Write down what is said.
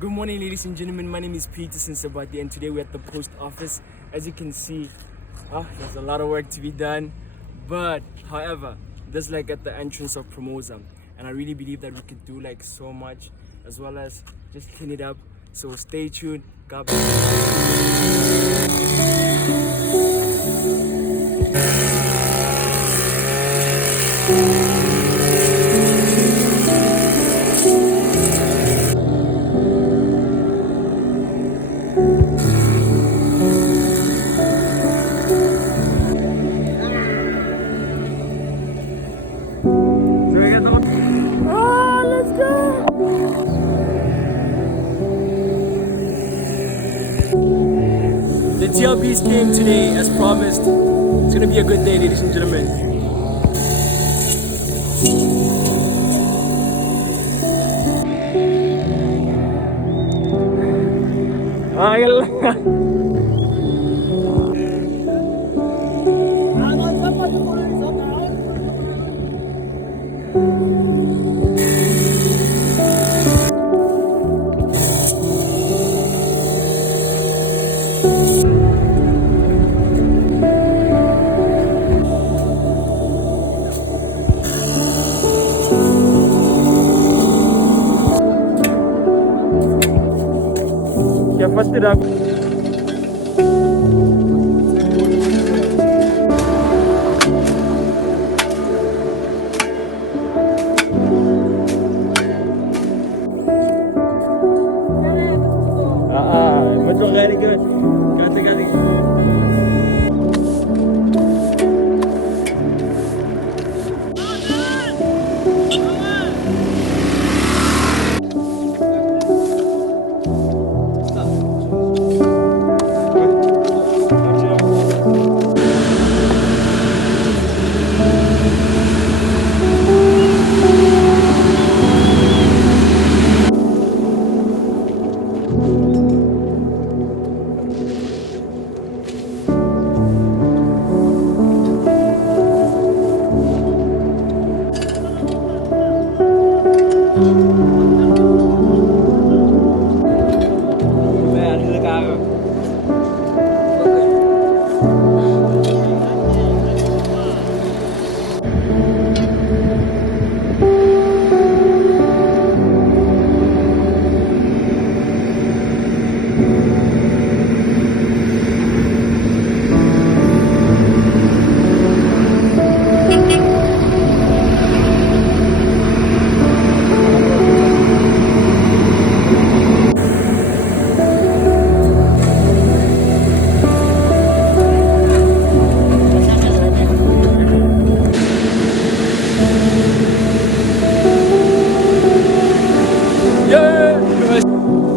Good morning, ladies and gentlemen. My name is Peterson Sabati, and today we're at the post office. As you can see, there's a lot of work to be done. But, however, that's like at the entrance of Promosa, and I really believe that we could do like so much, as well as just clean it up. So stay tuned. God let's go! The TLBs came today as promised. It's gonna be a good day, ladies and gentlemen. Yeah, first it up. Medyo very good. Gati. Yeah!